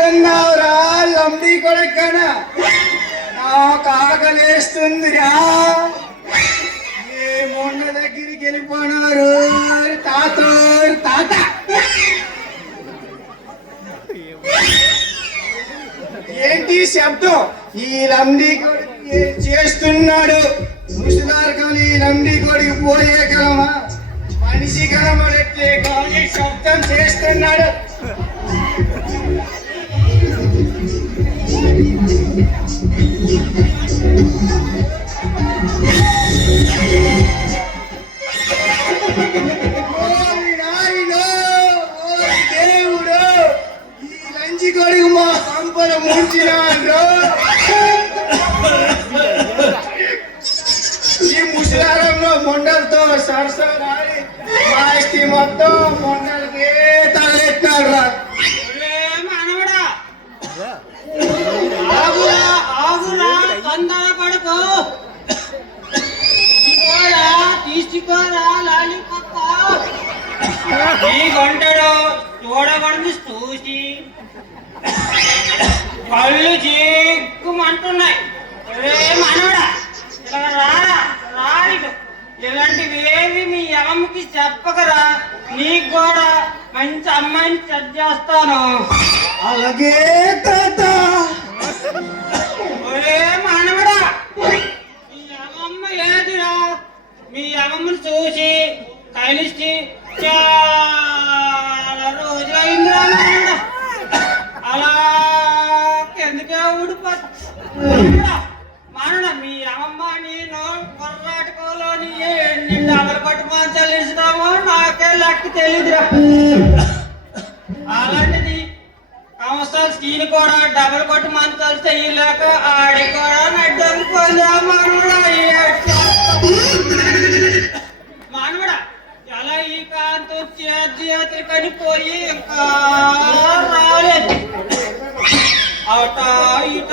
ఎక్కడున్నావురా లంబి కొడుకన? నాకు ఆకలేస్తుందిరా. ఏ మొండ దగ్గరికి వెళ్ళిపోయినారు తాత తాత. ఏంటి శబ్దం? ఈ లంబి కొడుకు ఏం చేస్తున్నాడు? ముసలార్కం ఈ లంబి కొడుకు పోయే కలమా? మనిషి కనబడట్లే కానీ శబ్దం చేస్తున్నాడు. దేవుడు, ఈ లంచి కొడుకు మా సంపద ముంచినాడు. ఈ ముసలారంలో మొండలతో సరసరాడి మా ఇష్టి మొత్తం మొండలకి తలెట్టాడు రా. తీసుకోరా లాలిపప్ప. ఈ గంటలో చూడబడింది చూసి కళ్ళు చిక్కుమంటున్నాయి. మనవడా రాడు. ఇలాంటివేవి మీ అమ్మకి చెప్పకరా. నీకు కూడా మంచి అమ్మాయిని సెట్ చేస్తాను. అలాగే తాత. మనవడా మీ అమ్మమ్మ ఏదిరా? మీ అమ్మమ్మని చూసి కలిసి చాలా రోజులైందిరా. అలా ఎందుకే ఊడిపోతా మానడ. మీ అమ్మమ్మ నేను కొర్రాటకోలోని ఎన్ని డబల్ పట్టు మంచాలు ఇస్తామో నాకే లెక్క తెలియదురా. అలాంటిది సంవత్సరాలు స్కీన్ కూడా డబల్ కొట్టు మంచాలు చెయ్యలేక ఆడి కూడా నడ్డం పోదా మానవుడా. ఎలా ఈ కాంతం చేతి కనిపోయి ఇంకా రాలేదు. అట ఇట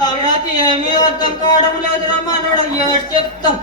తలరాతి ఏమీ అర్థం కావడం లేదురా మనోడు. ఏడు చెప్తాం.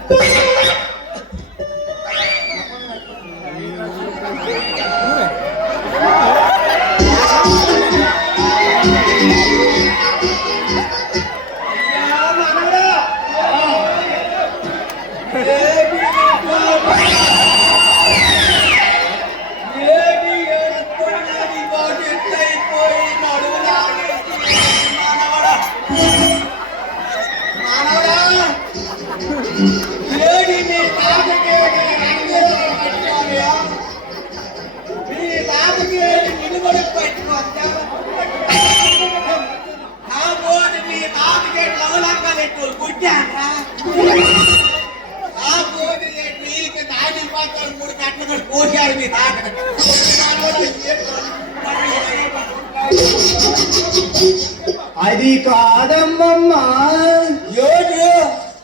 అది కాదమ్మమ్మా.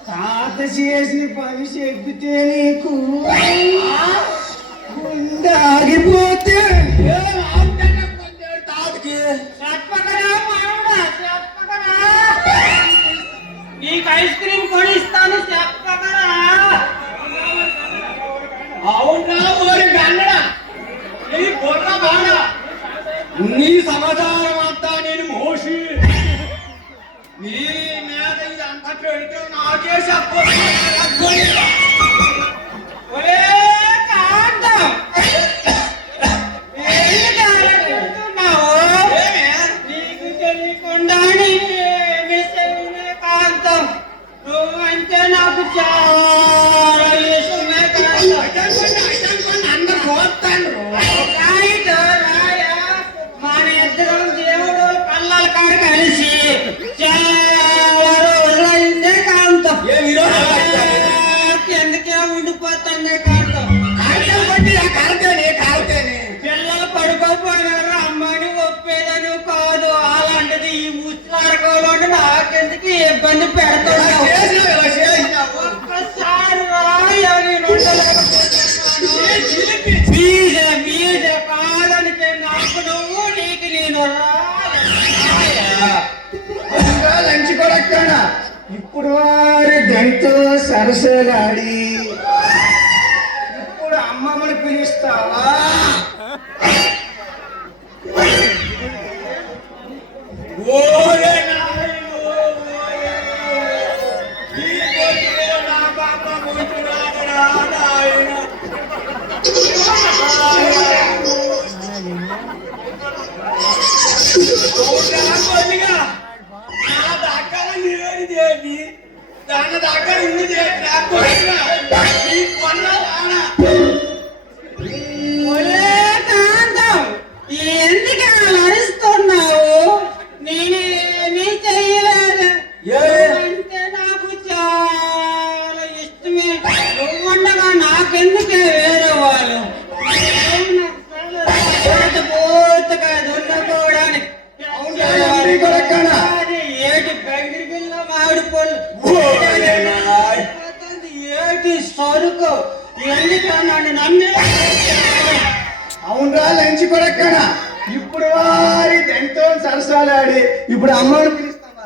తాత చేసిన పని చెబితే నీకు గుండె ఆగిపోతే నీకు ఐస్ క్రీమ్ కొనిస్తాను చెప్పకరా. అవునా ఓరి గన్నడా, నీ బొర్ర బాణ, నీ సమాచారం అంతా నేను మోసి నీ మీద అంత పెడితే నాకే చెప్పు. నీకు తెలియకుండా కాంతం నువ్వంటే నాకు చాలా ఇష్టమే. అందరు పోతాను. మన ఇద్దరం దేవుడు పల్లల కాడ కలిసి చాలా రోజులైందే కాంతం. ఎందుకే ఉండిపోతుంది కాంతం. పిల్లలు పడుకోపోయినారు అమ్మాయిని ఒప్పేదని కాదు. అలాంటిది ఈ ముచ్చారకోలో నాకెందుకు ఇబ్బంది పెడతాడు. ఒక్కసారి కాదనికే నాకు నువ్వు నీకు నేను లంచ్ కొడక్కన. ఇప్పుడు వారి గంటతో సరసలాడి ఇప్పుడు అమ్మమ్మని పిలుస్తావా? అవునా కొద్దిగా నా దగ్గర లేనిదేంటి దాని దగ్గర ఉంది నా కొడుకురా నీ కొన్న వాడా ఒలే కాంతం, ఎందుకు అలా అరుస్తున్నావు? నేనేమీ చెయ్యలేదు. అంటే నాకు చాలా ఇష్టమే. నువ్వుండగా నాకెందుకే వేరే వాళ్ళు? పూర్తిగా దున్నపోవడానికి ఏటి బెంగిరిగిల్ల మామిడి పళ్ళు, ఏటి సరుకు, ఎందుకన్నాడు నమ్మే? అవునరా లంచ్ కొడక్కన ఇప్పుడు వారి ఎంతో సరసాలాడి ఇప్పుడు అమ్మని పిలుస్తావా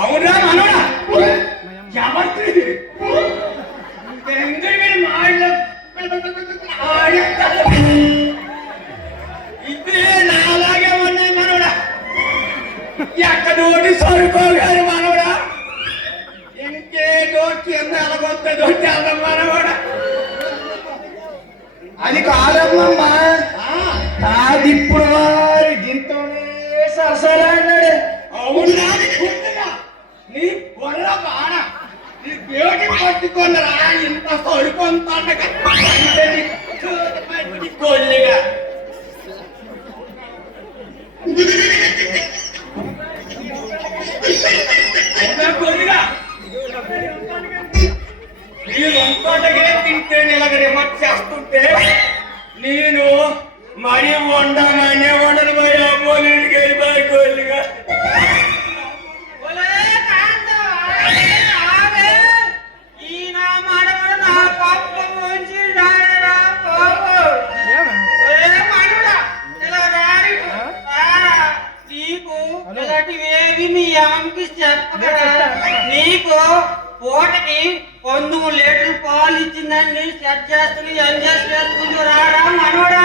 అవునా మనోడా ఎవరి ఇదే నాలాగే ఉన్నాయి మనోడా ఎక్కడోటి సరుకోగారు మనోడా ఇంకేదో కింద ఎలగొత్తదో తెల్లమ్మనవాడా అది కాదమ్మమ్మా అది ఇప్పుడు వారి దీంతోనే సరసలాడినాడు అవునా నీ గొర్ర బాడ నీ పేటి పట్టుకున్నరా ఇంత సరుకొంత గొల్లిగా కొద్దిగా నీ వంటకే తింటే ఇలాగ రిమోట్ చేస్తుంటే నేను మరి వండమనే వండను మరి అమ్మోలింటికి వెళ్ళిపోయి కొద్దిగా ఒలే కాంతం, ఆగే. ఈ నా మనవడు నా పాపం ఉంచి రాయరా బాబు. ఒలే మనవడా, ఇలా రారి. రారా. నీకు ఇలాంటివేవి మీ అమ్మకి చెప్పగలరా? నీకు పూటకి 12 లీటర్లు పాలు ఇచ్చిందండి. సెట్ చేస్తున్నా, ఎంజాయ్ చేసుకుంటూ రారా మనవడా.